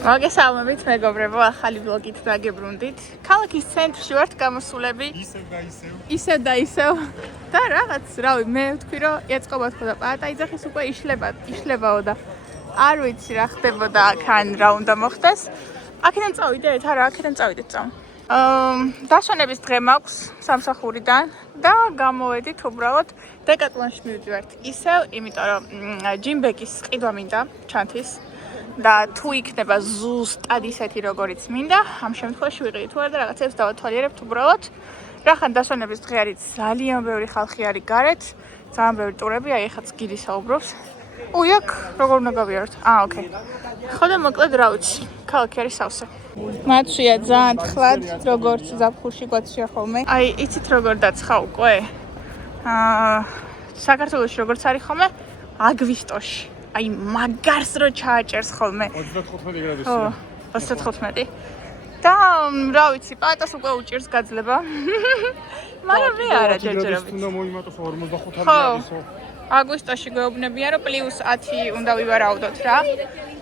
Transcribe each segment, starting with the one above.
მოგესალმებით მეგობრებო, ახალი ვლოგით დაგებრუნდით. ქალაქის ცენტრში ვართ გამოსულები. ისევ და ისევ. და რაღაც, რავი, მე ვთქვი რომ ეწყობათ ხო და პატაიძახის უკვე იშლებაო და არ ვიცი რა ხდებოდა აქან, რა უნდა მოხდეს. აქედან წავიდეთ, არა, აქედან წავიდეთ წავ. დასვენების დღე მაქვს სამსახურიდან და გამოვედით უბრალოდ დეკატლონში მივდივართ. ისევ, იმიტომ რომ ჯიმბეკის ყიდვა მინდა ჩანთის. და თუ იქნება ზუსტად ისეთი როგორიც მინდა, ამ შემთხვევაში ვიყიდით თუ არა და რაღაცებს დავათვალიერებთ უბრალოდ. რახან დასვენების დღე არის ძალიან ბევრი ხალხი არის გარეთ, ძალიან ბევრი ტურები, აი ეხაც გიდი საუბრობს. აქ როგორ უნდა გავიაროთ? ოკეი. ხო და მოკლედ რა ვიცი, ქალაქი არის სავსე. მაცვია ძალიან თხლად, როგორც ზაფხულში გვაცვია ხოლმე. აი, იცით როგორ დაცხა უკვე? საქართველოში როგორც არის ხოლმე, აგვისტოში. აი მაგარს რო ჩააჭერს ხოლმე 35 გრადუსია. 35. და რა ვიცი, პატას უკვე უჭირს გაძლება. მაგრამ მე არა ჯერჯერობით. უნდა მოიმატოს 45 გრადუსო. აგვისტოში გვეუბნებიან რომ +10 უნდა ვივარაუდოთ რა.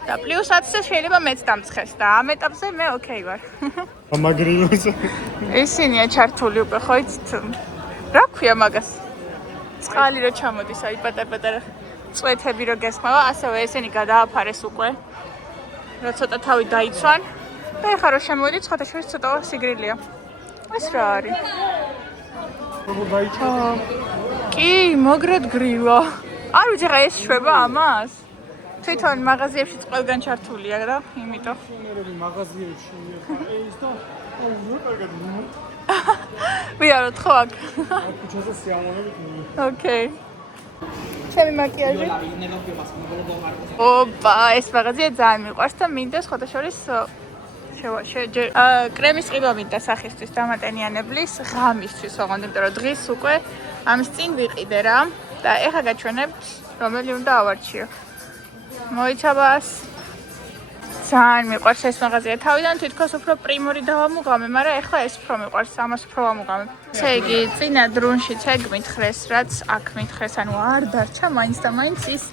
და +10-ზე შეიძლება მეც დამცხეს და ამ ეტაპზე მე ოკეი ვარ. ამაგრილოს. ისინია ჩართული უკვე, ხო იცით? რა ქვია მაგას? წყალი რო ჩამოდის, აი პატარ-პატარა წვეთები რო გესხმება, ასევე ესენი გადააფარეს უკვე. რა ცოტა თავი დაიცვან. და ეხლა რო შემოვიდით, ხოთაშორის ცოტა სიგრილია. ეს რა არის? როგორ დაიჭრა? კი, მაგრად გრილა. არ ვიცი რა ეს შვება ამას. თვითონ მაღაზიებში ყველგან ჩართულია და იმიტომ. შენერები მაღაზიებში ეს და აუ კარგად მო. ვიაროთ ხო აქ. ქუჩაზე სიამოვნებით მო. ოკეი. ჩემი მაკიაჟი. ოპა, ეს მაღაზია ძალიან მიყვარს და მინდა ხოთაშორის კრემის ყიდვა მინდა სახისთვის დამატენიანებლის ღამისთვის, ოღონდ იმიტომ რომ დღის უკვე ამის წინ ვიყიდე რა და ეხლა გაჩვენებთ რომელი უნდა ავარჩიო. მოიცავას. ძალიან მიყვარს ეს მაღაზია. თავიდან თითქოს უფრო პრიმორი დავამუღამე, მაგრამ ეხლა ეს უფრო მიყვარს, ამას უფრო ვამუღამე. ესე იგი, წინა დრუნშიც ეგ მითხრეს, რაც აქ მითხრეს, ანუ არ დარჩა მაინც და მაინც ის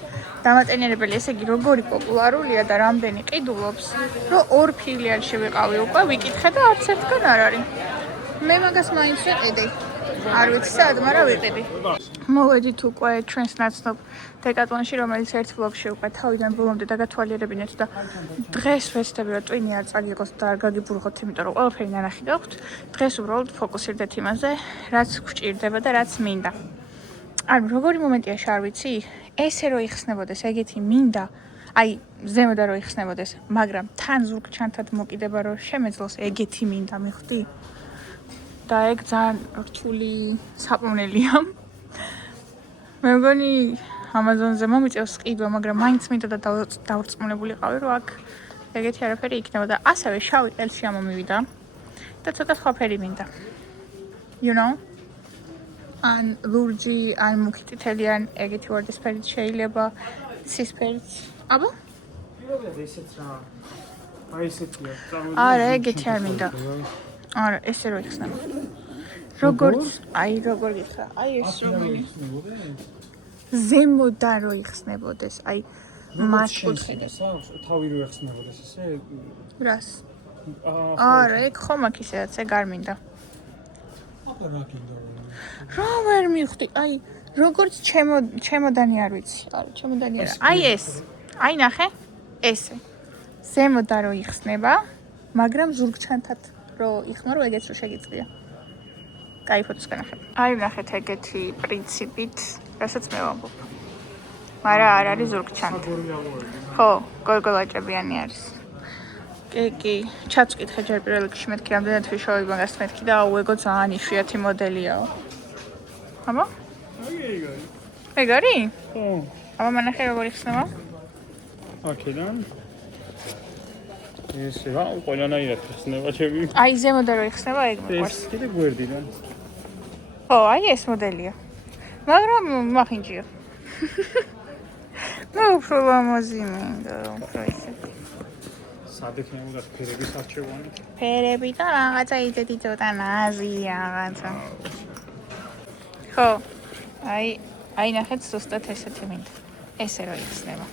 დამატენიანებელი, ესე იგი, როგორი პოპულარულია და რამდენი ყიდულობს, რომ ორ ფილიალში ვიყავი უკვე, ვიკითხე და არც ერთგან არ არის. მე მაგას მაინც ვიყიდი. არ ვიცი სად, მაგრამ ვიყიდი. მოვედით უკვე ჩვენს ნაცნობ დეკატლონში, რომელიც ერთ ვლოგში უკვე თავიდან ბოლომდე დაგათვალიერებინეთ და დღეს ვეცდები რომ ტვინი არ წაგიღოს და არ გაგიბურღოთ, იმიტომ რომ ყველაფერი ნანახი გაქვთ. დღეს უბრალოდ ფოკუსირდეთ იმაზე, რაც გვჭირდება და რაც მინდა. ანუ როგორი მომენტია შარ ვიცი? ესე რო იხსნებოდეს, ეგეთი მინდა. აი, ზემოდან რო იხსნებოდეს, მაგრამ თან ზურგჩანთად მოკიდება რომ შემეძლოს, ეგეთი მინდა, მიხვდი? და ეგ ძალიან რთული საპოვნელია. მე მგონი Amazon-ზე მომიწევს ყიდვა, მაგრამ მაინც მინდა და დავრწმუნებულიყავი, რომ აქ ეგეთი არაფერი იქნება და ასევე შავი ყელში ამომივიდა და ცოტა სხვა ფერი მინდა. You know? ან ლურჯი, ან მუქი წითელი, ან ეგეთი ვარდისფერი შეიძლება, ცისფერიც. აბა? ესეც რა. აი ესეთია. არა, ეგეთი არ მინდა. არა, ესე რო იხსნება. როგორც, აი როგორ გიხსნა? აი ეს რომელი? ზემოდან რო იხსნებოდეს, აი მას კუთხეdes. თავი რო იხსნებოდეს ესე? რას? არა, ეგ ხომ აქ ისედაც ეგ არ მინდა. აბა რა გინდა? რა ვერ მივხვდი, აი როგორც ჩემოდანი არ ვიცი. არა, ჩემოდანი არა. აი ეს. აი ნახე, ესე. ზემოდან რო იხსნება, მაგრამ ზურგჩანთად რო იხსნა, რომ ეგეც რო შეგიძლია. კაი ფოტოს განახებ. აი ნახეთ ეგეთი პრინციპით, რასაც მე ვამბობ. მაგრამ არ არის ზურგჩანთი. ხო, გოლგოლაჭებიანი არის. კი, ჩაწკითხე ჯერ პირველ რიგში მეთქი რამდენად ვიშოვი მაგას მეთქი და აუ ეგო ძალიან იშვიათი მოდელიაო. აბა? ეგ არის? ხო. აბა მანახე როგორ იხსნება? აქედან ესე რა, ყველანაირად იხსნება ჩემი. აი ზემოდან რო იხსნება ეგ მიყვარს. ეს კიდე გვერდიდან. ხო, აი ეს მოდელია. მაგრამ მახინჯია. მე უფრო ლამაზი მინდა, უფრო ისეთი. სად ექნებოდა ფერების არჩევანი? ფერები და რაღაცა ისეთი ცოტა ნაზია რაღაცა. ხო, აი ნახეთ ზუსტად ესეთი მინდა. ესე რო იხსნება.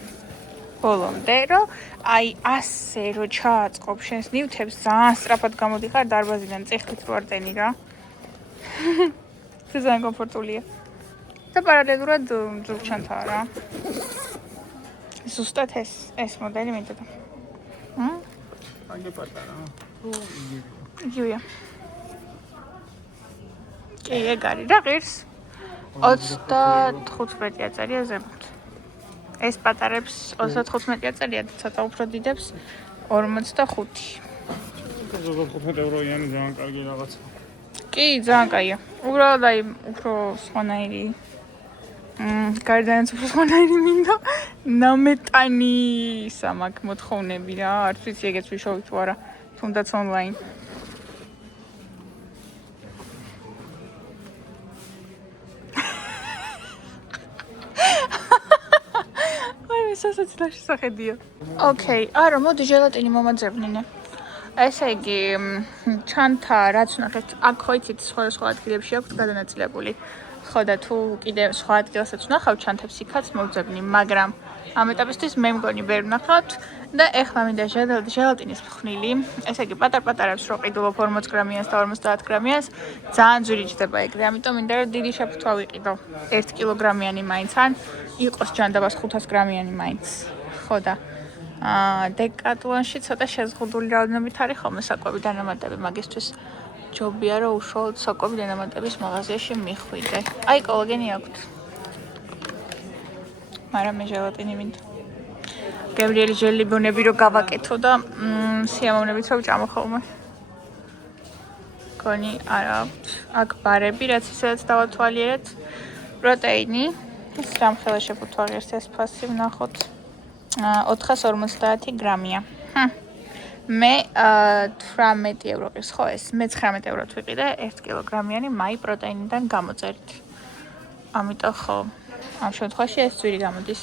ბოლომდე, რომ აი ასე რო ჩააწყობ შენს ნივთებს, ძალიან სწრაფად გამოდიხარ დარბაზიდან, წიხლით რო არ ტენი რა. ძალიან კომფორტულია. და პარალელურად ძურჩანთაა რა. ზუსტად ეს მოდელი მინდოდა. აიგე პატარა. იგივეა. კი, ეგ არის რა ღირს? 35 აწარია ზემოთ. ეს პატარებს 35 აწარია და ცოტა უფრო დიდებს 45. ზოგადად 15 ევროიანი ძალიან კარგი რაღაცა. კი, ძალიან კაია. უბრალოდ აი უფრო სხვანაირი გარდანაც უფრო სხვანაირი მინდა. ნამეტანი სამაკ მოთხოვნები რა. არც ვიცი ეგეც ვიშოვით თუ არა, თუნდაც ონლაინ. სასაცილო შეხედია. ოკეი, არა, მოდი ჟელატინი მომაძებნინე. ესე იგი, ჩანთა რაც ნახეთ, აქ ხო იცით სხვა ადგილებში აქვს გადანაწილებული. ხო და თუ კიდე სხვა ადგილასაც ვნახავ ჩანთებს იქაც მოვძებნი, მაგრამ ამ ეტაპისთვის მე მგონი ვერ ვნახავთ და ეხლა მინდა ჟელატინის მხვნილი. ესე იგი, პატარ-პატარებს რო ყიდულობ 40 გრამიანს და 50 გრამიანს, ძალიან ძვირი ჯდება ეგრე, ამიტომ მინდა რომ დიდი შეფუთვა ვიყიდო. 1 კილოგრამიანი მაინც ან იყოს ჯანდაბას 500 გრამიანი მაინც. ხო და დეკატლონში ცოტა შეზღუდული რაოდენობით არის ხოლმე საკვები დანამატები, მაგისთვის ჯობია რომ უშუალოდ საკვები დანამატების მაღაზიაში მიხვიდე. აი კოლაგენი აქვთ. მაგრამ მე ჟელატინი მინდა. გემრიელი ჟელიბონები რო გავაკეთო და სიამოვნებით რო ვჭამო ხოლმე. გონი არა აქვთ. აქ ბარები, რაც ისედაც დავათვალიერეთ. პროტეინი ეს რამხელა შეფუთვა ღირს ეს ფასი ვნახოთ. 450 გრამია. მე 18 ევრო ყირს ხო ეს? მე 19 ევროთ ვიყიდე 1 კილოგრამიანი მაი პროტეინიდან გამოწერით. ამიტომ ხო, ამ შემთხვევაში ეს ძვირი გამოდის.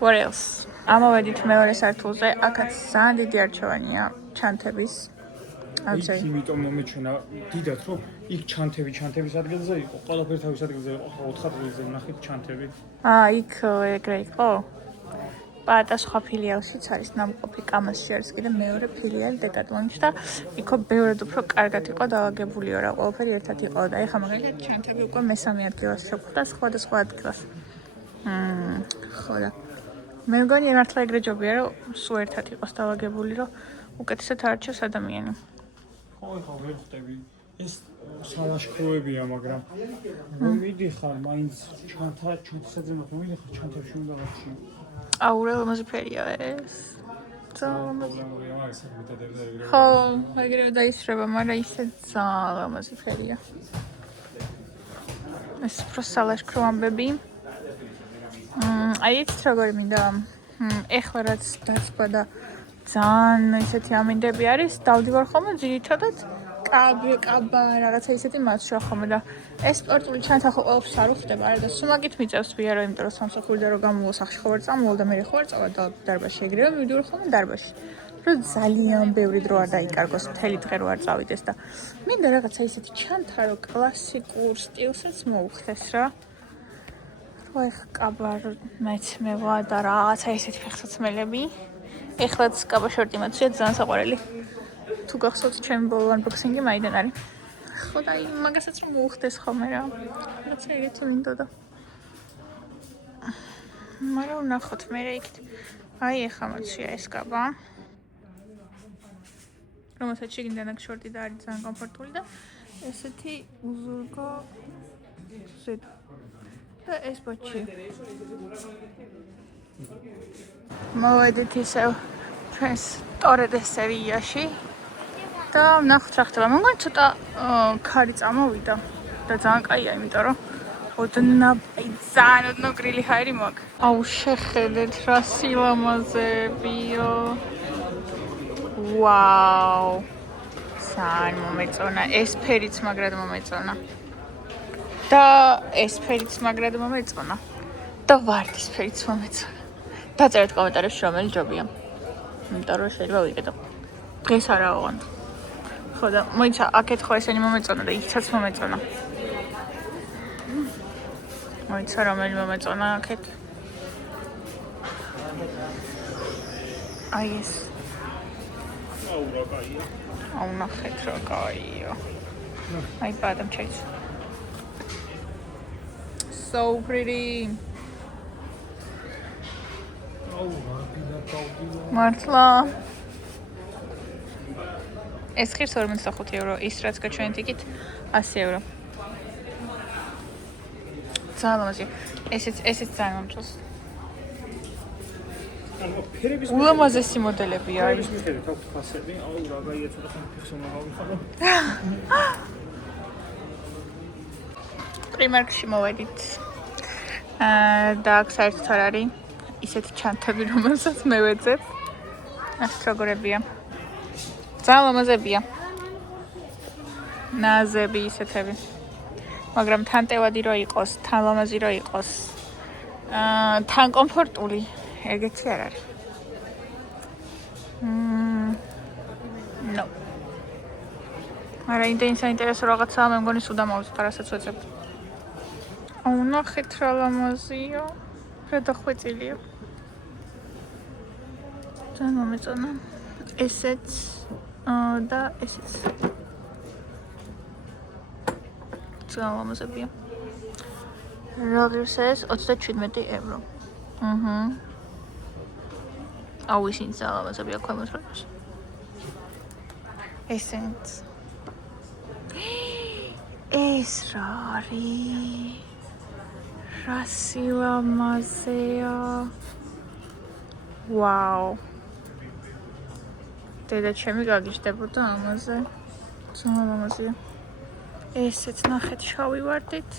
What else? ამოვედით მეორე სართულზე, აქაც ძალიან დიდი არჩევანია ჩანთების. იმიტომ მომეჩვენა დიდად რომ იქ ჩანთების ადგილზე იყო, ყველაფერი თავის ადგილზე იყო, 4 ადგილზე ნახეთ ჩანთები. იქ ეგრე იყო. პატა სხვა ფილიალშიც არის ნამყოფი კამასში არის კიდე მეორე ფილიალი დეკატლონში და იქო ბევრად უფრო კარგად იყო დაალაგებულიო რა ყველაფერი ერთად იყო და ეხლა მაგალითად ჩანთები უკვე მესამე ადგილას შეხვდა სხვადასხვა ადგილას. ხო და მე მგონი მართლა ეგრე ჯობია რომ სულ ერთად იყოს დაალაგებული რომ უკეთესად არჩევს ადამიანი. ხო, ეხლა ვერ ხვდები. ეს სალაშქროებია, მაგრამ ვერ ვიდიხარ მაინც ჩანთისადზე ნახო, ვიდიხარ ჩანთებში უნდა გავჩიო. აურე ლამაზი ფერია ეს. ძალიან ლამაზი. ხო, ეგრევე დაისრება, მაგრამ ისე ძალიან ლამაზი ფერია. ეს უფრო სალაშქრო ამბები. აი ეს როგორი მინდა. ეხლა რაც დაწყდა და ძალიან ისეთი ამინდები არის, დავდივარ ხოლმე ძირითადად კაბა რაღაცა ისეთი მასშია ხოლმე და ეს სპორტული ჩანთა ხო ყველაფერს არ უხდება არა და სუმაკით მიწევს ვიარო, იმიტომ რომ სამსახურიდან რო გამოვო სახში ხო ვარ წამოვალ და მე ხო ვარ წავალ დარბაზში ეგრევე მივდივარ ხოლმე დარბაზში. რომ ძალიან ბევრი დრო არ დაიკარგოს, მთელი დღე რო არ წავიდეს და მინდა რაღაცა ისეთი ჩანთა რო კლასიკურ სტილსაც მოუხდეს რა. რო ეხ კაბა მეცმევა და რაღაცა ისეთი ფეხსაცმელები. ეხლაც კაბა შორტი მაცვია ძალიან საყვარელი. თუ გახსოვთ ჩემი ბოლო unboxing-ი მაიდან არის. ხო და მაგასაც რომ მოუხდეს ხოლმე რა. რაცა ეგეთი მინდოდა. მაგრამ ვნახოთ მე იქით. აი ეხლა მაცვია ეს კაბა. რომელსაც შიგნიდან აქ შორტი და არის ძალიან კომფორტული და ესეთი უზურგო ზედა. და ეს ბოჩი. მოვედით ისევ ჩვენს ტორედეს სევიაში. და ვნახოთ რა ხდება. მე მგონი ცოტა ქარი წამოვიდა და ძალიან კაია, იმიტომ რომ ძალიან ოდნავ გრილი ჰაერი მოაქვს. აუ შეხედეთ რა სილამაზებიო. ვაუ. ძალიან მომეწონა. ეს ფერიც მაგრად მომეწონა. და ეს ფერიც მაგრად მომეწონა. და ვარდის ფერიც მომეწონა. დაწერეთ კომენტარებში რომელი ჯობია. იმიტომ რომ შეიძლება ვიყიდო. დღეს არა ოღონდ. ხო და მოიცა აქეთ ხო ესენი მომეწონა და იქცაც მომეწონა. მოიცა რომელი მომეწონა აქეთ. აი ეს. აუ რა კაია. აუ ნახეთ რა კაია. აი ბადამ ჩაის. So pretty. აუ რა პიდა ტაუგილა. მართლა. ეს ხირს 45 евро, ის რაც გაჩვენეთ იქით 100 евро. ძალამაზია. ესეც ძალიან მომწონს. ანუ ფერების ულამაზესი მოდელებია. ფერების მიხედვით აქვს ფასები. აუ რა კაია ცოტა ფიქსონა გავიხადო. პრიმარკში მოვედით. და აქ საერთოდ არ არის ისეთი ჩანთები, რომელსაც მე ვეძებ. ახ როგორებია. ძალიან ლამაზებია. ნაზები ისეთები. მაგრამ თან ტევადი რო იყოს, თან ლამაზი რო იყოს. თან კომფორტული. ეგეთი არ არის. No. არა, იმდენი საინტერესო რაღაცაა, მე მგონი სულ დამოვიწყდა, რასაც ვეძებ. აუ, ნახეთ რა ლამაზია. რა დახვეწილია. ძალიან მომეწონა. ესეც და ესეც. ძალიან ლამაზებია. როგორიც ეს 37 евро. აუ ისინი ძალიან ლამაზებია ქვემოთ როდეს. ესეც. ეს რა არის? რა სილამაზეა. ვაუ. დედა ჩემი გაგიჟდებოდა ამაზე. ძალიან ლამაზია. ესეც ნახეთ შავი ვარდით.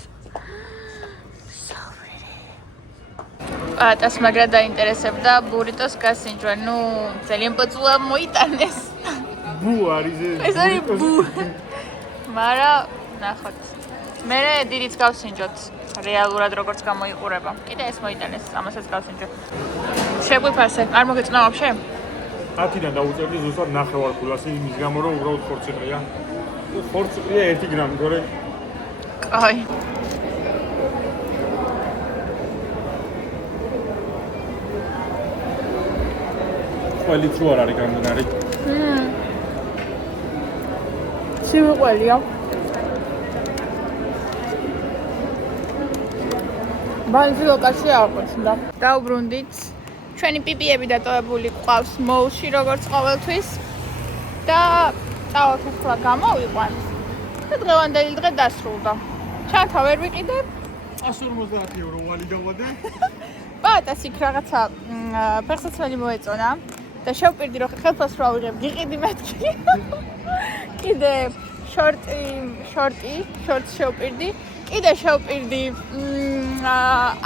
პატას მაგრა დაინტერესებდა ბურიტოს გასინჯვა. ნუ ძალიან პაწუა მოიტანეს. ბუ არის ეს არის ბუ. მარა ნახოთ. მე დიდიც გავსინჯოთ. რეალურად როგორც გამოიყურება. კიდე ეს მოიტანეს, ამასაც გავსინჯო. შეგვიფასე, არ მოგეწონა ვაფშე? 10-დან დაუწერდი ზუსტად 9 ქულას იმის გამო რომ უბრალოდ ხორციყრია. ხორციყრია 1 გრამი, გორე. კაი. ყველი თუ არ არის გამონარი. ცივი ყველია. ბანძი ლოკაცია აღვნიშნდა. დაუბრუნდით. ჩვენი პიპიები დატოვებული ყავს მოლში როგორც ყოველთვის და წავაქეთქლა გამოვიყვან. და დღევანდელი დღე დასრულდა. ჩანთა ვერ ვიყიდებ. 150 евро ვალი გავადე. პატას იქ რაღაცა ფეხსაცმელი მოეწონა და შევპირდი რომ ხელფას რა ვიღებ, გიყიდი მეთქი. კიდე შორტს შევპირდი. კიდე შევპირდი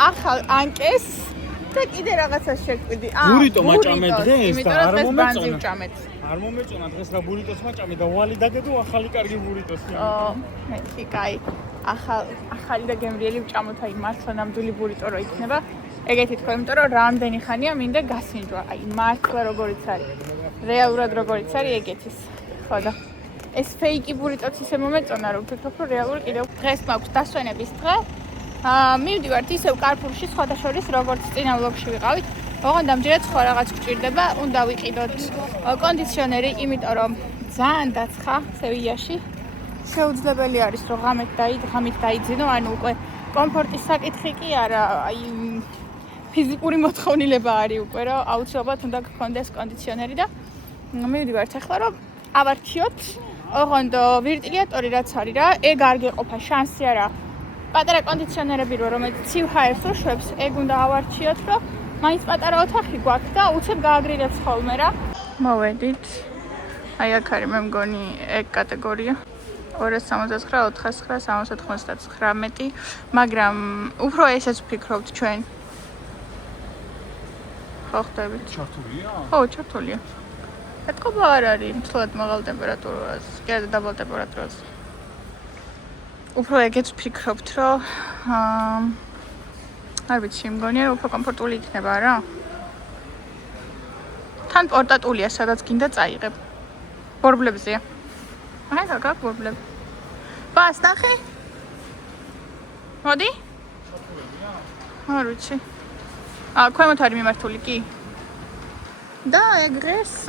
ახალ ანკეს და კიდე რაღაცას შეკვიდი. ბურიტო მაჭამე დღეს და არ მომეწონა. არ მომეწონა დღეს რა ბურიტოს მაჭამე და ვალი დაგედო ახალი კარგი ბურიტოს. მეთქი, კაი. ახალი და გემრიელი ვჭამოთ, აი მართლა ნამდვილი ბურიტო რო იქნება. ეგეთი თქო, იმიტომ რომ რამდენი ხანია მინდა გასინჯვა. აი მართლა როგორიც არის. რეალურად როგორიც არის ეგეთის. ხო და ეს ფეიკი ბურიტოც ისე მომეწონა რომ ვფიქრობ რომ რეალური კიდევ დღეს მაქვს დასვენების დღე. მივდივართ ისევ კარფურში სხვათა შორის როგორც წინა ვლოგში ვიყავით. ოღონდ ამჯერად სხვა რაღაც გვჭირდება, უნდა ვიყიდოთ კონდიციონერი, იმიტომ რომ ძალიან დაცხა სევიაში. შეუძლებელი არის რომ ღამით დაიძინო, ანუ უკვე კომფორტის საკითხი კი არა, აი ფიზიკური მოთხოვნილება არის უკვე, რომ აუცილებლად უნდა გქონდეს კონდიციონერი და მივდივართ ახლა რომ ავარჩიოთ. ოღონდ ვენტილატორი რაც არის რა, ეგ არ გეყოფა, შანსი არა. პატარა კონდიციონერები რო რომელიც ცივ ჰაერს უშვებს, ეგ უნდა ავარჩიოთ, რომ მაინც პატარა ოთახი გვაქვს და უცებ გააგრილებს ხოლმე რა. მოვედით. აი აქ არის მე მგონი ეგ კატეგორია. 269, 409, 399, მაგრამ უფრო ესეც ვფიქრობთ ჩვენ. ხო ხდებით? ჩართულია? ხო, ჩართულია. ეთყობა არ არის, მთლად მაღალ ტემპერატურაზე, კიდე დაბალ ტემპერატურაზე. უფრო ეგეც ვფიქრობთ, რომ არ ვიცი, მგონია რომ უფრო კომფორტული იქნება რა. თან პორტატულია, სადაც გინდა წაიღებ. ბორბლებზეა. აი რა გაქვს ბორბლები. ბას ნახე? მოდი? არ ვიცი. ქვემოთ არის მიმართული კი? და ეგრეს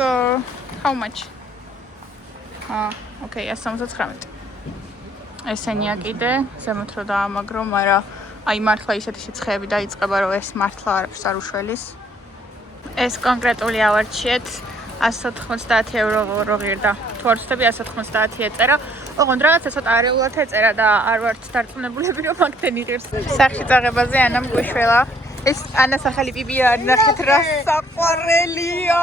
how much? Okay, 179. ესენია კიდე, ზემოთ რო დაამაგრო, მაგრამ აი მართლა ისეთი სიცხეები დაიწყება, რომ ეს მართლა არაფერს არ უშველის. ეს კონკრეტული ავარჩიეთ 190 евро რო ღირდა. თუ არ ვცდები 190 ეწერა. ოღონდ რაღაცა ცოტა არეულად ეწერა და არ ვართ დარწმუნებულები რომ მაგდენ იღებს. სახში წაღებაზე ანამ გვიშველა. ეს ანას ახალი ბიბი არ ნახეთ რა საყვარელია.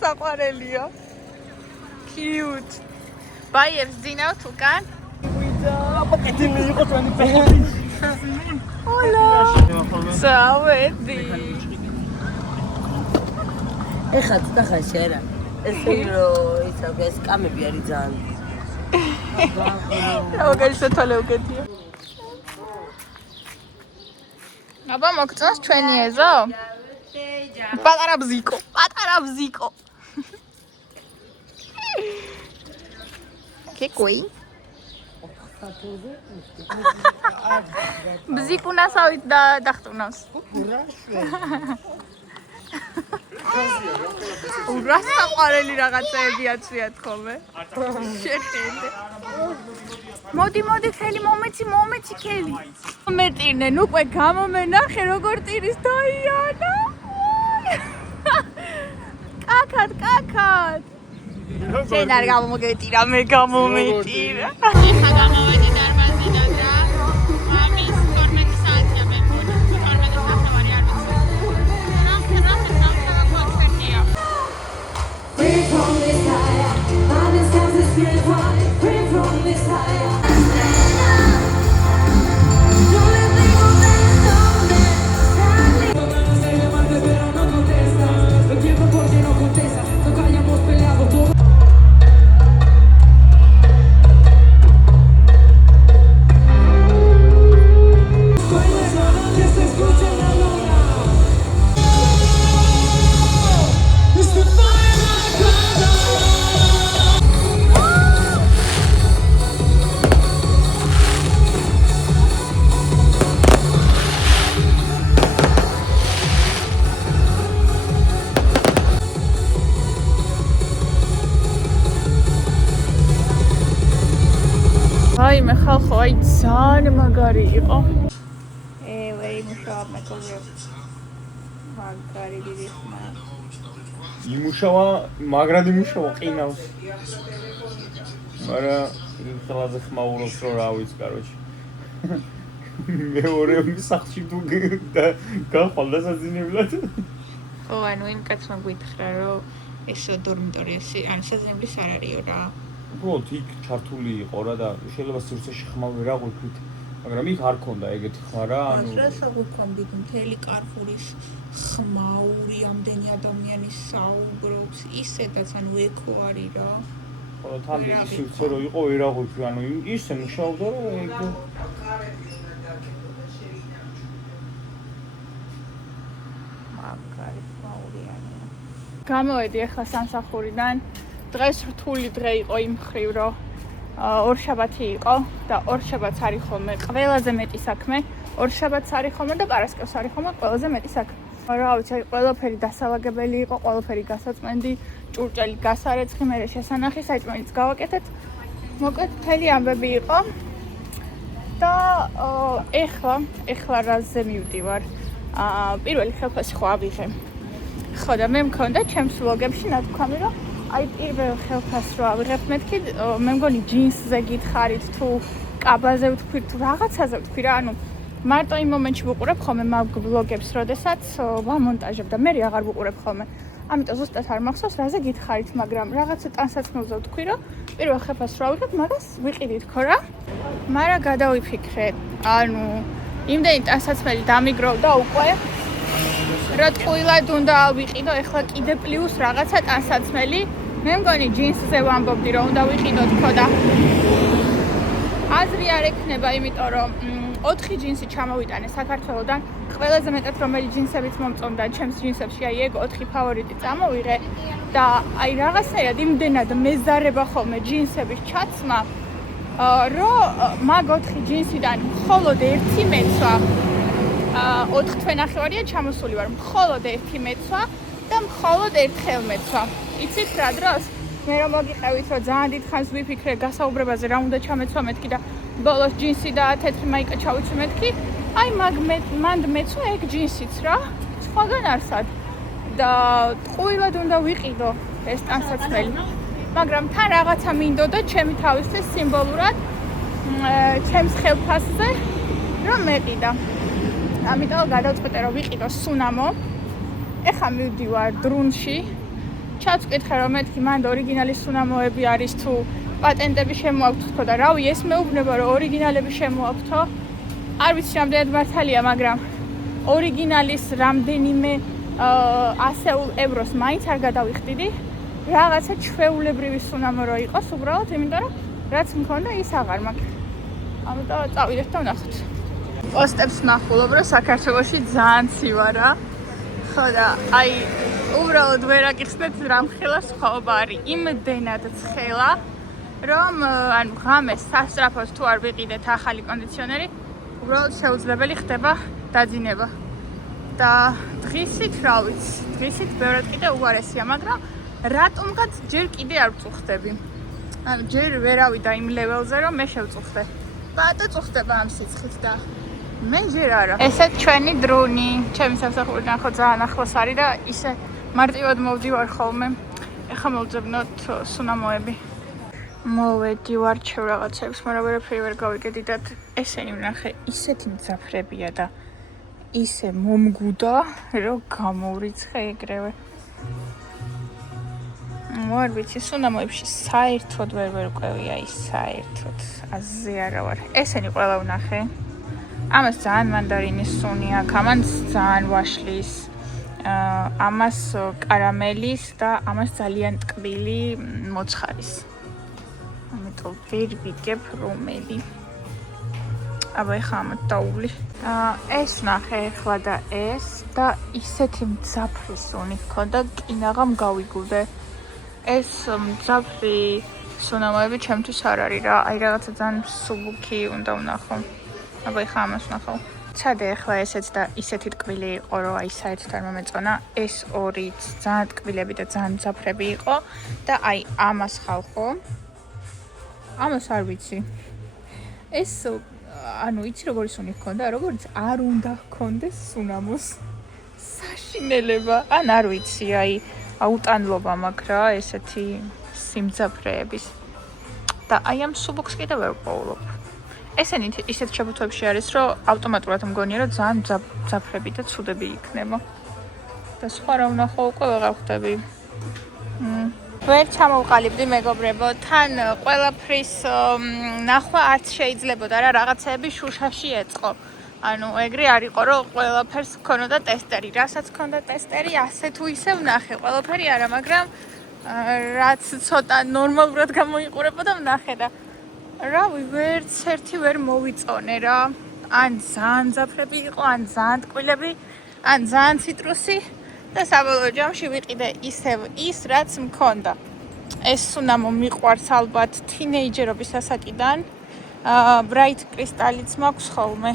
საყვარელია. Cute. ბაიებს ძინავთ უკან. აპაკეტილი იყო ჩვენი პეჰელი. Hola. Წავედი. ეხლა ცოტა ხანში არა. ესე რომ ისა ეს კამები არის ძალიან. როგორ შეთვალე უკეთია. აბა მოგწონს ჩვენი ეზო? პატარა ბზიკო. კეკუი. ბზიკუნასავით დახტუნავს. ურასაყვარელი რაღაცეები აცვიათ ხოლმე. შეხედე. მოდი ხელი მომეცი ხელი. მომეტირნენ უკვე გამომენახე როგორ ტირის დაიანა. კაკად. შენ არ გამომოგეტირა, მე გამომეტირა. ეხა გამოვედი დარბაზიდან და ამის 12 საათია მე მგონი, 12 საათი არ ვიცი. რა გვაქვს? Free from this higher, honest comes this beautiful. Free from this higher. აი მე ხალხო აი ძალიან მაგარი იყო. ვერი მუშაობ მეკობრე. მაგარი დიდი ხმა. იმუშავა, მაგრად იმუშავა ყინავს. მაგრამ ხელაზე ხმაურობს რომ რა ვიცი, короче. მეორე მსახში თუ გახვალ დასაძინებლად. ანუ იმ კაცმა გვითხრა რომ ეს დორმიტორიესი, ანუ საძინებლის არ არისო რა. უბრალოდ იქ ჩართული იყო რა და შეიძლება სივრცეში ხმა ვერ აღვიქვით, მაგრამ იქ არ ქონდა ეგეთი ხმა რა, ანუ რა საგვიქვამდით მთელი კარფურის ხმაური ამდენი ადამიანის საუბრობს, ისედაც ანუ ეკო არის რა. ხოლო თან დიდი სივრცე რო იყო ვერ აღვიქვი, ანუ ისე მუშაობდა რა ეგ მაგარი ხმაურიანია. გამოვედი ახლა სამსახურიდან. დღეს რთული დღე იყო იმ მხრივ, რომ ორშაბათი იყო და ორშაბათს არის ხოლმე ყველაზე მეტი საქმე, ორშაბათს არის ხოლმე და პარასკევს არის ხოლმე ყველაზე მეტი საქმე. რა ვიცი, ყველაფერი დასალაგებელი იყო, ყველაფერი გასაწმენდი, ჭურჭელი გასარეცხი, მერე შესანახი, საჭმელიც გავაკეთეთ. მოკლედ მთელი ამბები იყო. და ეხლა რაზე მივდივარ. პირველი ხელფასი ხო ავიღე. ხო და მე მქონდა ჩემს ვლოგებში ნათქვამი, რომ აი პირველ ხელფასს რო ავიღებ მეთქი, მე მგონი ჯინსზე გითხარით თუ კაბაზე ვთქვით თუ რაღაცაზე ვთქვი რა, ანუ მარტო იმ მომენტში ვუყურებ ხოლმე მაგ ვლოგებს, როდესაც ვამონტაჟებ და მე აღარ ვუყურებ ხოლმე. ამიტომ ზუსტად არ მახსოვს რაზე გითხარით, მაგრამ რაღაცა ტანსაცმელზე ვთქვი, რომ პირველ ხელფასს რო ავიღებ, მაგას ვიყიდით ხო რა. მაგრამ გადავიფიქრე, ანუ იმდენი ტანსაცმელი დამიგროვდა უკვე რა ტყუილად უნდა ვიყიდო, ეხლა კიდე პლუს რაღაცა ტანსაცმელი. მე მგონი ჯინსზე ვამბობდი რომ უნდა ვიყიდოთ ხო და აზრი არ ექნება, იმიტომ რომ 4 ჯინსი ჩამოვიტანე საქართველოდან. ყველაზე მეტად რომელი ჯინსებიც მომწონდა ჩემს ჯინსებში, აი ეგ 4 ფავორიტი წამოვიღე და აი რაღაცნაირად იმდენად მეზარება ხოლმე ჯინსების ჩაცმა, რომ მაგ 4 ჯინსიდან მხოლოდ ერთი მეცვა 4 თვე ნახევარია ჩამოსული ვარ, მხოლოდ ერთი მეცვა და და მხოლოდ ერთხელ მეცვა. იცით რა დროს? მე რომ მოგიყევით, რომ ძალიან დიდხანს ვიფიქრე გასაუბრებაზე, რა უნდა ჩამეცვა მეთქი და ბოლოს ჯინსი და თეთრი მაიკა ჩავიცვი მეთქი. აი მანდ მეცვა ეგ ჯინსიც რა. სხვაგან არსად. და ტყუილად უნდა ვიყიდო ეს ტანსაცმელი. მაგრამ თან რაღაცა მინდოდა ჩემი თავისთვის სიმბოლურად ჩემს ხელფასზე რომ მეყიდა. ამიტომ გადავწყვეტე რომ ვიყიდო სუნამო. ეხლა მივდივარ დრუნში. ჩავწკითხე რომ მეთქი მანდ ორიგინალი სუნამოები არის თუ პატენტები შემოაქვთ თქო და რავი ეს მეუბნება რომ ორიგინალები შემოაქვთო. არ ვიცი რამდენად მართალია, მაგრამ ორიგინალის რამდენიმე 100 ევროს მაინც არ გადავიხდიდი. რაღაცა ჩვეულებრივი სუნამო რო იყოს უბრალოდ, იმიტომ რომ რაც მქონდა ის აღარ მაქვს. ამიტომ წავიდეთ და ვნახოთ. პოსტებს ნახულობ რომ საქართველოში ძალიან ცივა რა. ხო და აი უბრალოდ ვერ აკითხეთ რამ ხელა სხვაობა არის. იმდენად ცხელა რომ ანუ ღამეს სასწრაფოდ თუ არ ვიყიდეთ ახალი კონდიციონერი, უბრალოდ შეუძლებელი ხდება დაძინება. და დღისით რა ვიცი, დღისით ბევრად კიდე უარესია, მაგრამ რატომღაც ჯერ კიდე არ ვწუხდები. ანუ ჯერ ვერავიდა იმ ლეველზე რომ მე შევწუხდე. ბატო წუხდება ამ სიცხით და მე ჯერ არა. ესეც ჩვენი დრუნი, ჩემი სამსახურიდან ხო ძალიან ახლოს არის და ისე მარტივად მოვდივარ ხოლმე. ეხლა მოვძებნოთ სუნამოები. მოვედი ვარჩევ რაღაცებს, მაგრამ ვერაფერი ვერ გავიგედი და ესენი ვნახე, ისეთი მძაფრებია და ისე მომგუდა, რომ გამოვრიცხე ეგრევე. არ ვიცი, სუნამოებში საერთოდ ვერ ვყვევია ის საერთოდ. აზე არა ვარ. ესენი ყველა ვნახე. ამას ძალიან მანდარინის სუნი აქვს, ამას ძალიან ვაშლის, ამას კარამელის და ამას ძალიან ტკბილი მოცხარის. ამიტომ ვერ ვიგებ რომელი. აბა ეხლა ამათ დაუვლი. ეს ვნახე ეხლა და ეს და ისეთი მძაფრი სუნი ჰქონდა, კინაღამ გავიგულდე. ეს მძაფრი სუნამოები ჩემთვის არ არის რა, აი რაღაცა ძალიან სუბუქი უნდა ვნახო. აბა ეხლა ამას ვნახავ. ცადე ეხლა ესეც და ისეთი ტკბილი იყო, რომ აი საერთოდ არ მომეწონა. ეს ორიც ძალიან ტკბილები და ძალიან მძაფრები იყო და აი ამას ხალხო. ამას არ ვიცი. ეს ანუ იცი როგორი სუნი ჰქონდა, როგორც არ უნდა ჰქონდეს სუნამოს. საშინელება. ან არ ვიცი, აი აუტანლობა მაქვს რა, ესეთი სიმძაფრეების. და აი ამ სუბუქს კიდევ ვერ ვყოვლობ. ესენი ისეთ ჩაბუთვებში არის, რომ ავტომატურად მგონია, რომ ძალიან მძაფრები და ცუდები იქნება. და სხვა რა ვნახო, უკვე ვეღარ ხვდები. ვერ ჩამოვყალიბდი მეგობრებო, თან ყველაფრის ნახვა არც შეიძლებოდა რა, რაღაცეები შუშაში ეწყო. ანუ ეგრე არ იყო, რომ ყველაფერს ჰქონოდა ტესტერი. რასაც ჰქონდა ტესტერი, ასე თუ ისე ვნახე. ყველაფერი არა, მაგრამ რაც ცოტა ნორმალურად გამოიყურებოდა ვნახე და რავი, ვერც ერთი ვერ მოვიწონე რა. ან ძალიან მძაფრები იყო, ან ძალიან ტკბილები, ან ძალიან ციტრუსი და საბოლოო ჯამში ვიყიდე ისევ ის, რაც მქონდა. ეს სუნამო მიყვარს ალბათ თინეიჯერობის ასაკიდან. ბრაით კრისტალიც მაქვს ხოლმე.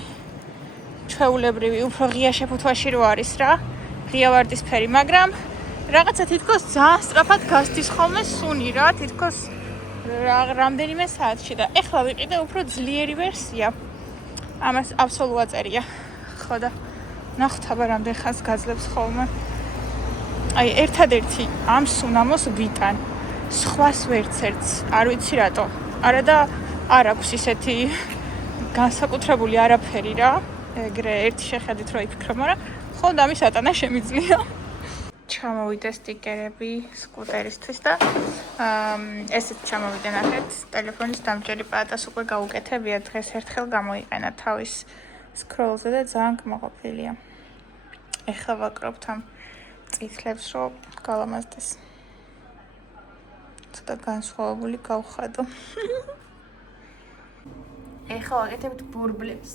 ჩვეულებრივი, უფრო ღია შეფუთვაში რო არის რა. ღია ვარდისფერი, მაგრამ რაღაცა თითქოს ძალიან სწრაფად გასდის ხოლმე სუნი რა, თითქოს რამდენიმე საათში და ეხლა ვიყიდე უფრო ძლიერი ვერსია. ამას აბსოლუტურად წერია. ხო და ნახოთ აბა რამდენ ხანს გაძლებს ხოლმე. აი ერთადერთი ამ სუნამოს ვიტან. სხვას ვერცერთს, არ ვიცი რატო. არა და არ აქვს ისეთი განსაკუთრებული არაფერი რა. ეგრე ერთი შეხედით რო იფიქრო, მაგრამ ხოლმე ამის ატანა შემიძლია. ჩამოვიდა სტიკერები სკუტერისთვის და ესეც ჩამოვიდა ნახეთ. ტელეფონის დამჭერი პატას უკვე გაუკეთებია, დღეს ერთხელ გამოიყენა თავის სკროლზე და ძალიან კმაყოფილია. ეხლა ვაკრობთ ამ წითლებს, რომ გავამაზდეს. ცოტა განსხვავებული გავხადო. ეხლა ვაკეთებთ ბურბლებს.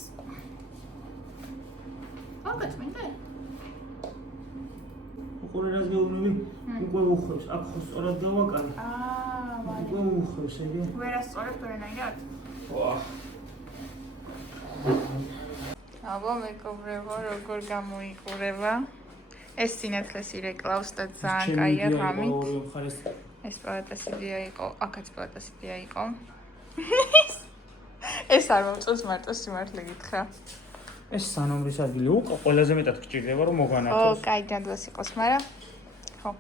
ვაკეთებ? უყურე რას გეუბნები? უკვე უხევს, აქ ხო სწორად დავაკარე. უკვე უხევს, ეგე. ვერასწორებ ვერანაირად? აბა მეგობრებო, როგორ გამოიყურება? ეს სინათლეს ირეკლავს და ძალიან კაია ღამით. ორი მხარეს ეს პალატასიდია იყო, აქაც პალატასიდია იყო. ეს არ მომწონს მარტო სიმართლე გითხრა. ეს სანომრის ადგილი უკვე ყველაზე მეტად გჭირდება რომ ო, მოგანათოს. კაი ჯანდოს იყოს, მაგრამ ხო.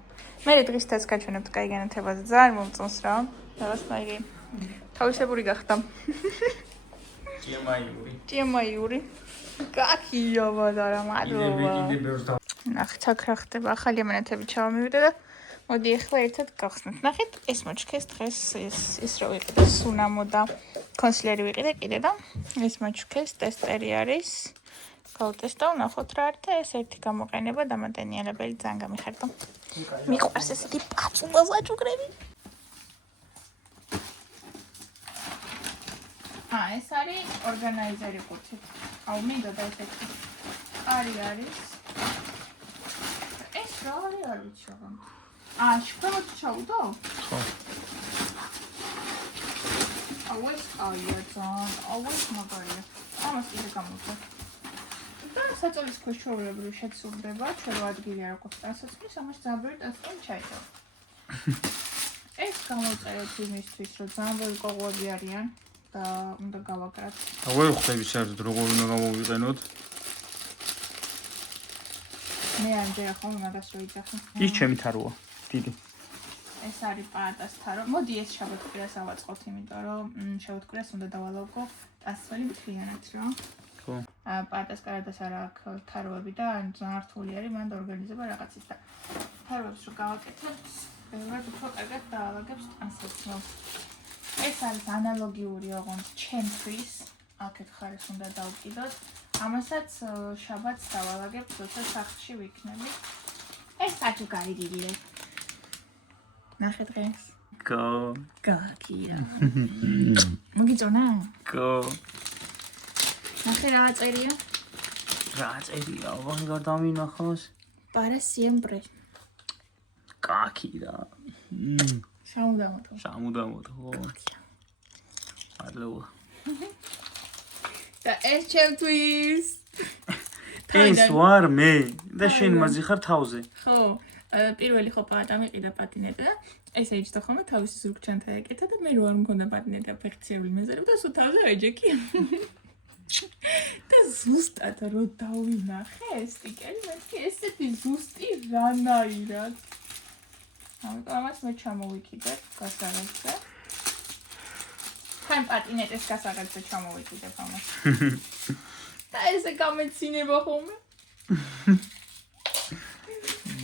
მე დღისთაც გაჩვენებთ კაი განათებას, ძალიან მომწონს რა. რაღაცნაირი თავისებური გახდა. ჭიამაიური. კაკია ვადარა, მადლობა. კიდე ბევრს და ნახეთ, აქ რა ხდება, ახალი ამანათები ჩავამივიდა და მოდი ახლა ერთად გავხსნათ. ნახეთ, ეს მოჩქეს დღეს ის რო ვიყიდე, სუნამო და კონსილერი ვიყიდე კიდე და ეს მოჩქეს ტესტერი არის. გავტესტავ, ნახოთ რა არის და ეს ერთი გამოყენება დამატენიალებელი ძალიან გამიხარდა. მიყვარს ესეთი პაწულა საჭუქრები. ეს არის ორგანიზერი ყუთი. აუ მინდოდა ესეთი. არის. ეს რა არ ვიცი აღარ. შფროთ ჩაუდო? ხო. აუ ეს აია ძალიან. აუ ეს მაგარია. ამას კიდე გამოვიდა. და საწოლის ქვეშ ჩვეულებრივ შეცურდება, ჩვენ რა ადგილი არ გვაქვს დასაცმის, ამას ძალიან ბევრი ტასკი ჩაიწერა. ეს გამოწერეთ იმისთვის, რომ ძალიან ბევრი კოღოები არიან და უნდა გავაკრათ. ვერ ხვდები საერთოდ როგორ უნდა გამოვიყენოთ. მე ამჯერ ახლა მაგას რო იძახი. ის ჩემი თაროა. დიდი. ეს არის პაატას თარო. მოდი ეს შაბათ-კვირას ავაწყოთ, იმიტომ რომ შაბათ-კვირას უნდა დავალავგო ტასველი მთლიანად რა. ხო. პაატას კარადას არ აქვს თაროები და ძალიან რთული არის მან ორგანიზება რაღაცის და თაროებს რო გავაკეთებთ, ბევრად უფრო კარგად დაალაგებს ტანსაცმელს. ეს არის ანალოგიური ოღონდ ჩემთვის. აქეთ ხარეს უნდა დავკიდოთ. ამასაც შაბათს დავალაგებ, როცა სახლში ვიქნები. ეს საჭუ გაიგიგირე. ნახე დღეს. გო. გაკია. მოგიწონა? გო. ნახე რა წერია? რა წერია? ვანგარ დამინახავს. Para siempre. კაკი რა. სამუდამოდ. სამუდამოდ ხო. მადლობა. და ეს ჩემთვის. ეს ვარ მე და შენ მაზი ხარ თავზე. ხო. პირველი ხო პატა მიყიდა პატინეტა და ეს ეჭდა ხოლმე თავისი ზურგჩანთა ეკეთა და მე რო არ მქონდა პატინეტა ფერქციული მეზერები და სულ თავზე ეჯექი. და ზუსტად რო დავინახე ეს სტიკერი მეთქი ესეთი ზუსტი რანაირად. ამას მე ჩამოვიკიდებ გასაღებზე. თან პატინეტის გასაღებზე ჩამოვიკიდებ ამას. და ესე გამეცინება ხოლმე.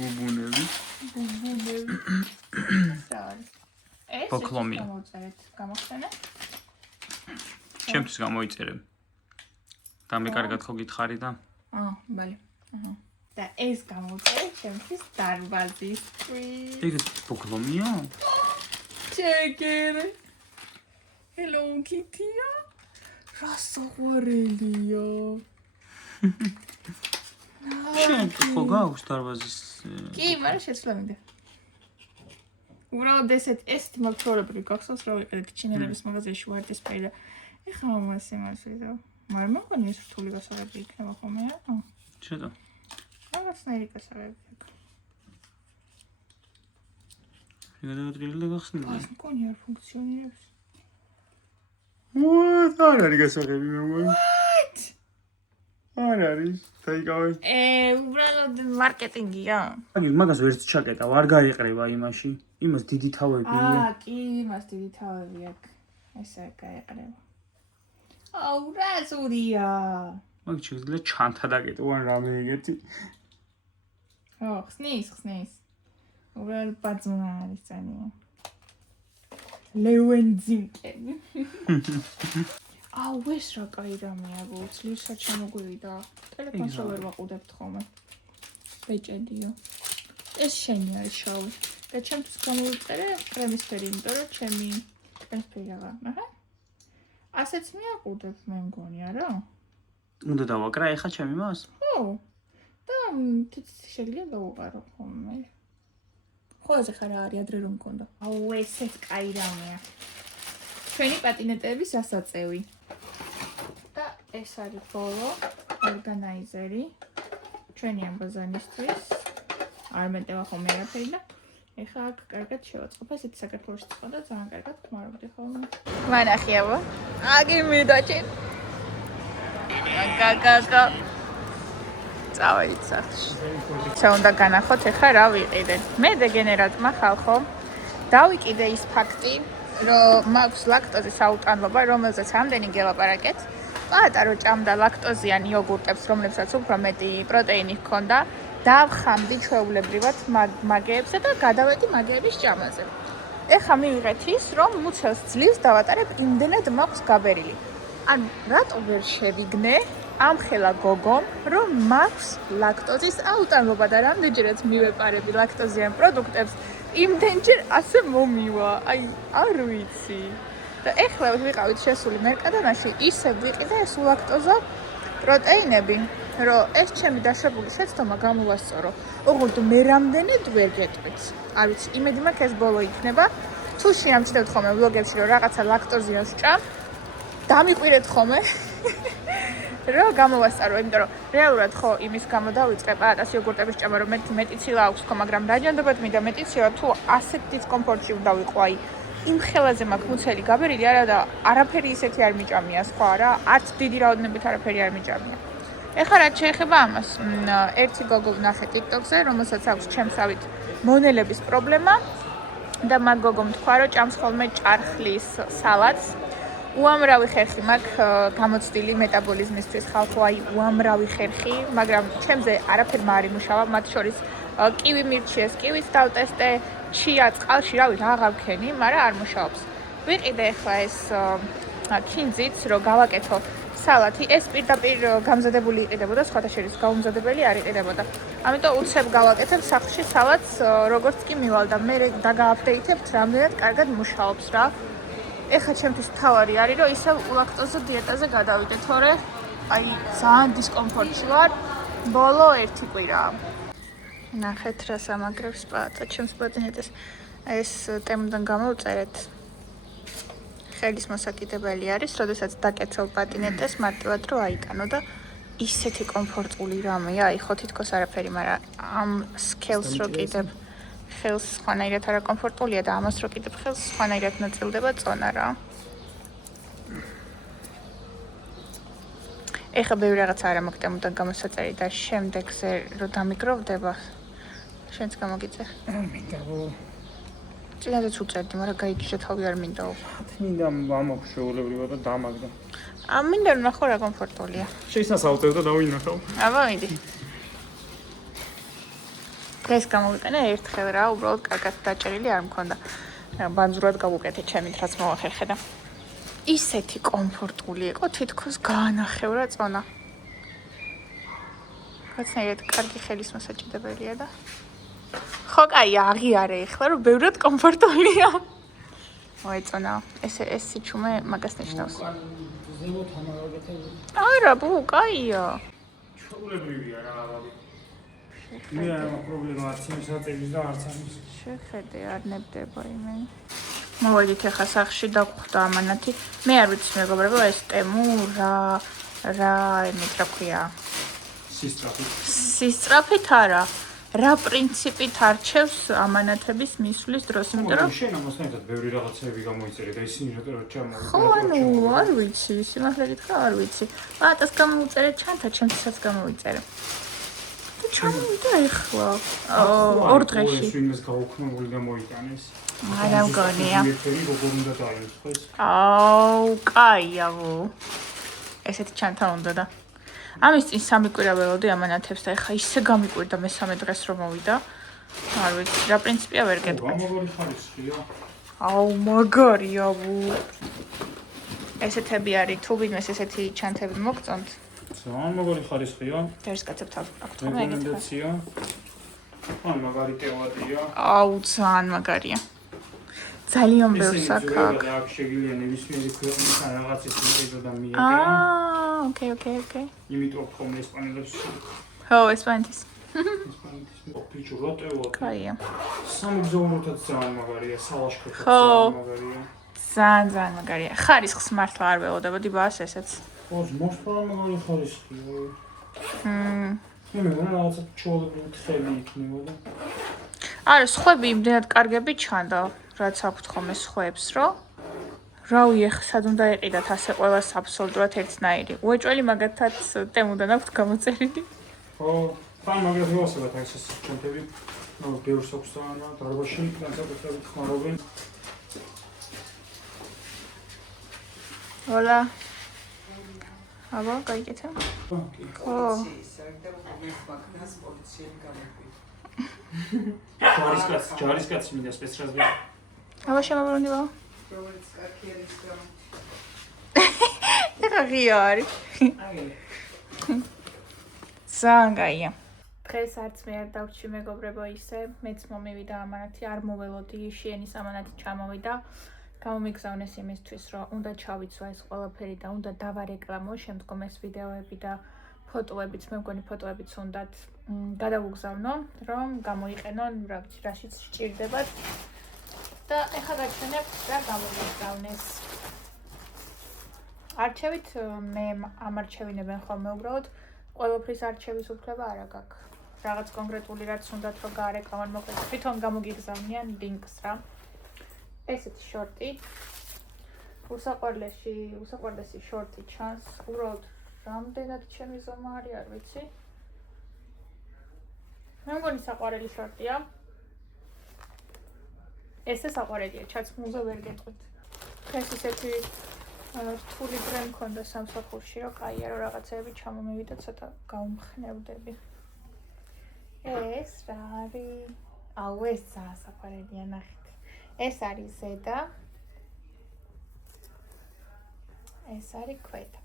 ბუბუნები. ეს ბოკლომია. გამოწერეთ, გამახსენე? ჩემთვის გამოიწერე. და მე კარგად ხო გითხარი და ბალე. და ეს გამოწერე ჩემთვის დარბაზისთვის. ეგ ბოკლომია? ჩეკერე. Hello Kitty-ა. რა საყვარელია. შენ ხო გაქვს დარბაზის კი, მაგრამ შეცვლა მინდა. უბრალოდ ესეთი მაგთორები გახსოვს რა ვიყიდე ჩინელების მაღაზიაში ვარდისფერი და ეხლა მომას იმას ვიდო. მაგრამ მოგონი ეს რთული გასაღები იქნება ხოლმე რა? შედო. რაღაცნაირი გასაღები აქვს. გადავატრიალე და გახსნილი. ეს მგონი არ ფუნქციონირებს. What? არ არის გასაღები მე მგონი. არ არის. დაიკავე. უბრალოდ მარკეტინგია. მაგას ვერც ჩაკეტა, არ გაიყრება იმაში. იმას დიდი თავებია. კი, იმას დიდი თავები აქვს. ესე გაიყრება. აუ, რა ზურია. მაგ შეიძლება ჩანთა დაკეტო, ან რამე იგეთი. ხო, ხსნის. უბრალოდ ბაძუნა არის ძალიან. ლევენძინკები. აუ, ეს რა კაი რამეა, გულწრფელს ჩამოგვივიდა. ტელეფონს რო ვერ ვაყუდებთ ხოლმე. ბეჭედიო. ეს შენი არის შავი. და ჩემთვის გამოვიწერე კრემისფერი, იმიტომ რომ ჩემი კრემისფერი აღარ ნახე. ასეც მიაყუდებ მე მგონი, არა? უნდა დავაკრა ეხა ჩემი მას? ხო. და შეიძლება დავუყარო ხოლმე. ხო, ეს ხარ არის ადრე რომ მქონდა. აუ, ესეც კაი რამეა. ჩვენი პატინეტების ასაწევი. და ეს არის ბოლო ორგანიზერი ჩვენი ამბაზანისთვის. არ მეტევა ხოლმე არაფერი და ეხლა აქ კარგად შევაწყობ. ესეთი საქართველოში წყო და ძალიან კარგად ხმარობდი ხოლმე. მანახიავო. აგი მიდაჭი. გაგაგა. წავედით სახლში. უნდა განახოთ ეხლა რა ვიყიდეთ. მე დეგენერატმა ხალხო დავიკიდე ის ფაქტი, რომ მაქვს ლაქტოზის აუტანლობა, რომელზეც ამდენი გელაპარაკეთ. პატარო ჭამდა ლაქტოზიან იოგურტებს, რომლებსაც უფრო მეტი პროტეინი ჰქონდა. დავხამდი ჩვეულებრივად მაგეებზე და გადავედი მაგეების ჭამაზე. ეხლა მივიღეთ ის, რომ მუცელს ძლივს დავატარებ, იმდენად მაქვს გაბერილი. ან რატო ვერ შევიგნე ამხელა გოგომ, რომ მაქვს ლაქტოზის აუტანლობა და რამდენჯერაც მივეპარები ლაქტოზიან პროდუქტებს, იმდენჯერ ასე მომივა. აი, არ ვიცი. და ეხლა ვიყავით შესული მერკადონაში, ისე ვიყიდე ეს ლაქტოზა პროტეინები, რომ ეს ჩემი დაშვებული შეცდომა გამოვასწორო. ოღონდ მე რამდენად ვერ გეტყვით. არ ვიცი, იმედი მაქვს ეს ბოლო იქნება. თუ შეამჩნევთ ხოლმე ვლოგებში, რომ რაღაცა ლაქტოზიანს ჭამ, დამიყვირეთ ხოლმე. რომ გამოვასწარო, იმიტომ რომ რეალურად ხო იმის გამო დავიწყე პატატას იოგურტების ჭამა, რომ მეტი ცილა აქვს ხო, მაგრამ დაჯანდობად მინდა მეტი ცილა, თუ ასეთ დისკომფორტში უნდა ვიყო, აი იმ ხელაზე მაქვს მუცელი გაბერილი არა და არაფერი ისეთი არ მიჭამია სხვა რა, არც დიდი რაოდენობით არაფერი არ მიჭამია. ეხლა რაც შეეხება ამას, ერთი გოგო ვნახე TikTok-ზე, რომელსაც აქვს ჩემსავით მონელების პრობლემა და მაგ გოგომ თქვა, რომ ჭამს ხოლმე ჭარხლის სალატს. უამრავი ხერხი მაქვს გამოცდილი მეტაბოლიზმისთვის ხალხო, აი უამრავი ხერხი, მაგრამ ჩემზე არაფერმა არ იმუშავა, მათ შორის კივი მირჩიეს, კივის დავტესტე, ჩია წყალში, რავი, აღარ ვქენი, მაგრამ არ მუშაობს. ვიყიდე ახლა ეს ქინძიც, რომ გავაკეთო სალათი, ეს პირდაპირ გამზადებული იყიდებოდა, სხვათა შორის გაუმზადებელი არ იყიდებოდა. ამიტომ უცებ გავაკეთებ სახლში სალათს, როგორც კი მივალ და მე დაგააპდეითებთ, რამდენად კარგად მუშაობს რა. ეხლა ჩემთვის თავარი არის, რომ ისევ ლაქტოზო დიეტაზე გადავიდე, თორე აი ძალიან დისკომფორტში ვარ ბოლო 1 კვირა. ნახეთ რა სამაგრებს პატა, ჩემს პატინეტეს ეს ტემიდან გამოვწერეთ. ხელის მოსაკიდებელი არის, როდესაც დაკეცელ პატინეტეს მარტივად რო აიტანო და ისეთი კომფორტული რამეა, აი ხო თითქოს არაფერი, მაგრამ ამ სქელს რო კიდებ ხელს სხვანაირად არა კომფორტულია და ამას რო კიდებ ხელს სხვანაირად ნაწილდება წონა რა. ეხლა ბევრი რაღაცა არა მაქვს ტემიდან გამოსაწერი და შემდეგზე რო დამიგროვდება, შენც გამოგიწე. მინდა რომ წინადაც უწერდი, მაგრამ გაიგიჟე თავი არ მინდაო. მინდა ამაქვს შეულებრივად და დამაგდა. მინდა რომ ნახო რა კომფორტულია. შეისასავწევ და დავინახავ. აბა მიდი. დღეს გამოვიყენე ერთხელ რა, უბრალოდ კარგად დაჭერილი არ მქონდა. ბანძურად გავუკეთე ჩემით, რაც მოახერხე და ისეთი კომფორტული იყო, თითქოს გაანახევრა წონა. რაღაცნაირად კარგი ხელის მოსაჭიდებელია და ხო, კაი, აღიარე ეხლა, რომ ბევრად კომფორტულია. მოეწონა, ეს სიჩუმე მაგას ნიშნავს. ზემოთ ამაგეთები. არა, ბუ, კაია. ჩაულებრივია რა ავალი. მე ამ პრობლემა არც იმის აწევის და არც ამის. შეხედე, არ ნებდება იმენი. მოვედით ახლა სახლში დაგხვდა ამანათი. მე არ ვიცი მეგობრებო, ეს ტემუ რა იმით რა ქვია. სისწრაფით არა. რა პრინციპით არჩევს ამანათების მისვლის დროს, იმიტომ რომ შენ ამასთან ბევრი რაღაცები გამოიწერე და ისინი რა ჩამოვიდა. ხო, ანუ არ ვიცი, სიმართლე გითხრა არ ვიცი. პატას გამოვიწერე ჩანთა, ჩემთვისაც გამოვიწერე. და ჩამოვიდა ეხლა. 2 დღეში. ეს ვინმეს გაუქმებული და მოიტანეს. არა მგონია. ერთი როგორ უნდა დაიწყოს? კაიავო. ესეთი ჩანთა უნდა და ამის წინ 3 კვირა ველოდი ამანათებს და ეხლა ისე გამიკვირდა მესამე დღეს რომ მოვიდა. არ ვიცი, რა პრინციპია ვერ გეტყვით. გამოგარი ხარისხია. მაგარია ვუ. ესეთები არის, თუ ვინმეს ესეთი ჩანთები მოგწონთ. ძალიან მაგარი ხარისხია. დერსკაცებთ აქვთ ხოლმე ეგეთი. რეკომენდაცია. ან მაგარი ტევადია. ძალიან მაგარია. ძალიან ბევრს აქვს. აქ შეგიძლია ნებისმიერი ქვეყნის რაღაცის მიზეზოდან მიიღო. ოკეი. იმიტომ რომ ესპანელებს ხო, ესპანეთის. ესპანეთის ოფიციო როტევა. კაია. სამგზავროთაც ძალიან მაგარია, სალაშქროთაც ხო. ძალიან მაგარია. ძალიან მაგარია. ხარისხს მართლა არ ველოდებოდი ბას ესეც. ხო, მოსწავლე მაგარი ხარისხია. მე მეგონა რაღაცა ჩაოლებრივი ხელი იქნებოდა. არა, სხვები იმდენად კარგები ჩანდა, რაც აქვთ ხოლმე სხვებს, რომ რავი, ეხლა სად უნდა ეყიდათ ასე ყველას აბსოლუტურად ერთნაირი. უეჭველი მაგათაც ტემუდან აქვთ გამოწერილი. ხო, თან მაგას მოვასწრებთ აი ეს ჩანთები. ნუ ბევრს აქვს დარბაზში, განსაკუთრებით ხმარობენ. Hola. აბა, გაიგეთა? ხო. ჯარისკაცი მინდა სპეციალიზება. აბა შემობრუნდიო. ეხა ღია არის. ძალიან გაია. დღეს არც მე არ დავჭი მეგობრებო ისე, მეც მომივიდა ამანათი, არ მოველოდი, შიენის ამანათი ჩამოვიდა. გამომიგზავნეს იმისთვის, რომ უნდა ჩავიცვა ეს ყველაფერი და უნდა დავარეკლამო შემდგომ ეს ვიდეოები და ფოტოებიც, მე მგონი ფოტოებიც უნდათ გადავუგზავნო, რომ გამოიყენონ, რა ვიცი, რაშიც სჭირდებათ. და ეხლა გაჩვენებთ რა გამომიგზავნეს. არჩევით მე ამარჩევინებენ ხოლმე უბრალოდ ყველაფრის არჩევის უფლება არ აქვს. რაღაც კონკრეტული რაც უნდათ რომ გაარეკლამონ, მოკლედ თვითონ გამოგიგზავნიან ლინკს რა. ესეთი შორტი. უსაყვარლესი შორტი ჩანს. უბრალოდ რამდენად ჩემი ზომა არის, არ ვიცი. მე მგონი საყვარელი შორტია. ესე საყვარელია, ჩაცმულზე ვერ გეტყვით. დღეს ისეთი რთული დღე მქონდა სამსახურში, რომ კაია რომ რაღაცეები ჩამომივიდა, ცოტა გავუმხნევდები. ეს რა არის? აუ, ეს ძალიან საყვარელია, ნახეთ. ეს არის ზედა. ეს არის ქვედა.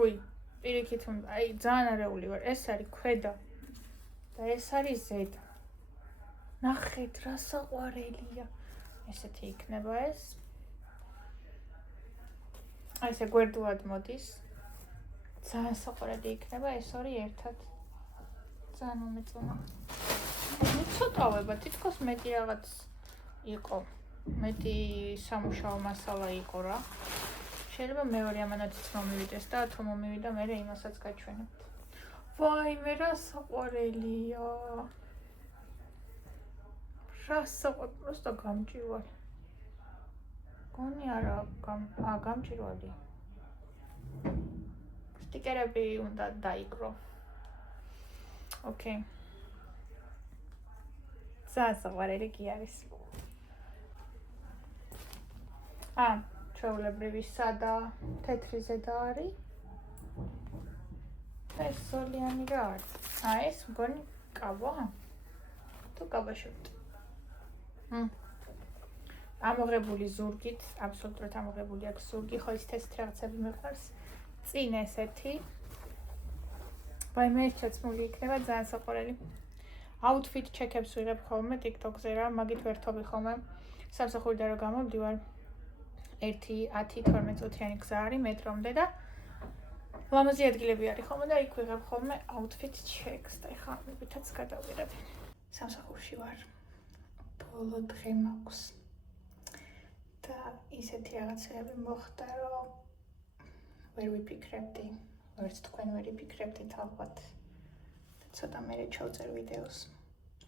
უი, პირიქით, აი ძალიან არეული ვარ. ეს არის ქვედა. და ეს არის ზედა. ნახეთ, რა საყვარელია. ესეთი იქნება ეს. აი ესე გვერდულად მოდის. ძალიან საყვარელი იქნება ეს ორი ერთად. ძალიან მომეწონა. ცოტავება, თითქოს მეტი რაღაც იყო. მეტი სამუშაო მასალა იყო რა. შეიძლება მეორე ამანათიც მომივიდეს და თუ მომივიდა, მე იმასაც გაჩვენებთ. ვაი, მე რა საყვარელია. რა საყვარელი, просто გამჭირვალი. გონი არა, გამჭირვალი. სტიკერები უნდა დაიგრო. ოკეი. ძალიან საყვარელი კი არის. ჩვეულებრივი სადა თეთრი ზედა არის. ეს სოლიანი რა არის? ეს მგონი კაბა? თუ კაბა შევტ. ამოღებული ზურგით, აბსოლუტურად ამოღებული აქვს ზურგი, ხო ის თეთრი რაღაცები მიყვარს. წინ ესეთი. ვაი, მე შეცმული იქნება ძალიან საყვარელი. აუთფიტ ჩეკებს ვიღებ ხოლმე TikTok-ზე რა, მაგით ვერთობი ხოლმე. სამსახურიდან რომ გამოვდივარ. 1-10-12 წუთიანი გზა არის მეტრომდე და ლამაზი ადგილები არის ხოლმე და იქ ვიღებ ხოლმე აუთფიტ ჩეკს და ეხლა ამებითაც გადავიღებ. სამსახურში ვარ. ბოლო დღე მაქვს. და ისეთი რაღაცები მოხდა, რომ ვერ ვიფიქრებდი, ვერც თქვენ ვერ იფიქრებდით ალბათ. და ცოტა მერე ჩავწერ ვიდეოს,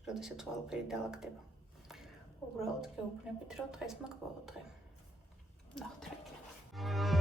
როდესაც ყველაფერი დაალაგდება. უბრალოდ გეუბნებით, რომ დღეს მაქვს ბოლო დღე. ნახოთ რა იქნება.